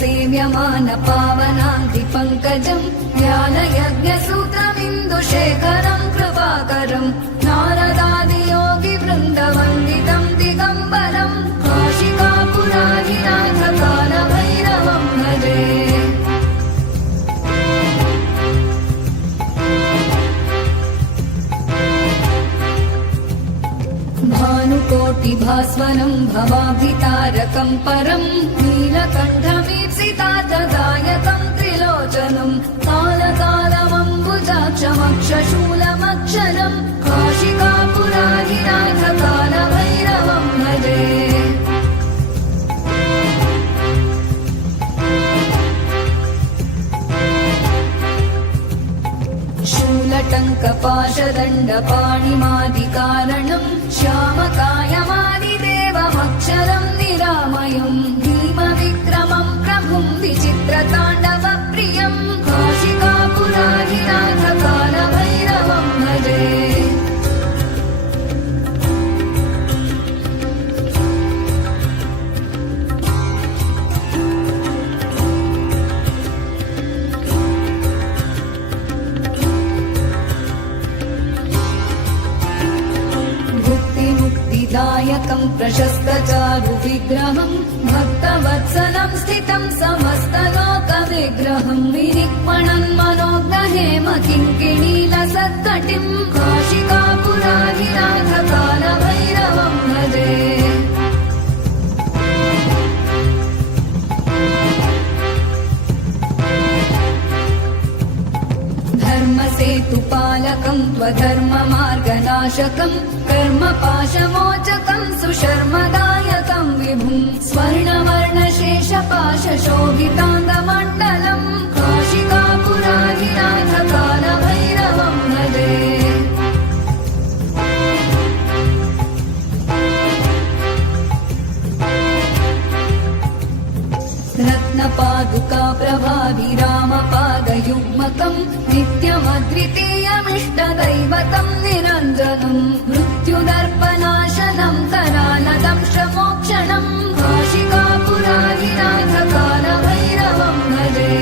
सेव्यमान पावनाङ्घ्रि पङ्कजम् ज्ञानयज्ञसूत्रमिन्दुशेखरम् कृपाकरम् नारदादियोगि वृन्दवन्दितम् दिगम्बरम् काशिकापुराधिनाथ कालभैरवम् भजे। भानुकोटिभास्वरम् भवाभितारकम् परम् नीलकण्ठमीप्सितार्थदायकम् त्रिलोचनम् कालकालमम्बुजाक्षमक्षशूलमक्षरम् काशिकापुराधिनाथ कालभैरवम् भजे। शूलटङ्कपाशदण्डपाणिमादिकारणम् श्यामकायमादिदेवमक्षरम् निरामयम् भीमविक्रमम् प्रभुम् विचित्रताण्डवप्रियम् काशिकापुराधिनाथ कालभैरवम् भजे। दायकम् प्रशस्तचारु विग्रहम् भक्तवत्सलम् स्थितम् समस्तलोकविग्रहम् विनिक्मणन् मनोग्रहेम किङ्किणीलसत्कटिम् काशिकापुराधिनाथ कालभैरवम् भजे। धर्मसेतुपालकम् त्वधर्ममार्गनाशकम् कर्मपाशमोचकम् सुशर्मदायकम् विभुम् स्वर्णवर्णशेषपाशशोभिताङ्गमण्डलम् काशिकापुराधिनाथ कालभैरवम् भजे। रत्नपादुका प्रभाभिरामपादयुग्मकम् नित्यमद्वितीयमिष्टदैवतम् निरञ्जनम् मृत्युदर्पनाशनम् करालदंशमोक्षणम् काशिकापुराधिनाथ कालभैरवम् भजे।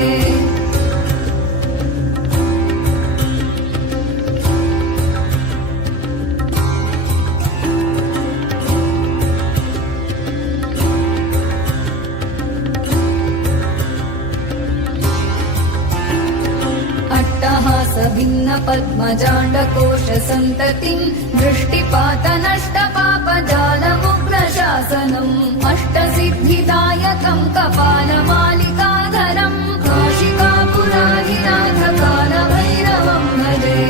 भिन्न पद्मजाण्डकोश सन्ततिम् दृष्टिपातनष्टपापजालमुग्रशासनम् अष्टसिद्धिदायकम् कपालमालिकाधरम् काशिकापुराधिनाथ कालभैरवम् भजे।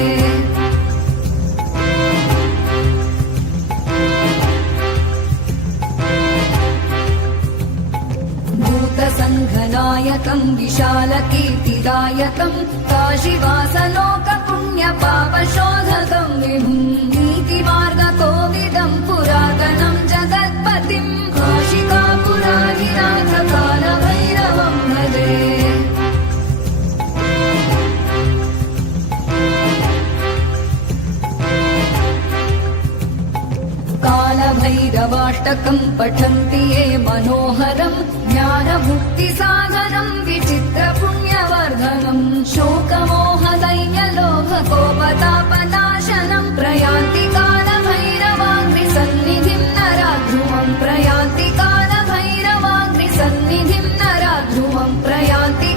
भूतसङ्घनायकम् विशालकीर्तिदायकम् काशीवासलोकपुण्यपापशोधकम् विभुम् नीतिमार्गकोविदम् पुरातनम् जगत्पतिम् काशिकापुराधिनाथ कालभैरवम् भजे। कालभैरवाष्टकम् पठन्ति ये मनोहरम् ज्ञानमुक्तिसाधनम् विचित्रपुण्यवर्धनम् शोकमोहदैन्यलोभकोपतापनाशनम् प्रयान्ति कालभैरवाग्निसन्निधिम् नराध्रुवम् प्रयान्ति कालभैरवाग्निसन्निधिम् नराध्रुवम् प्रयान्ति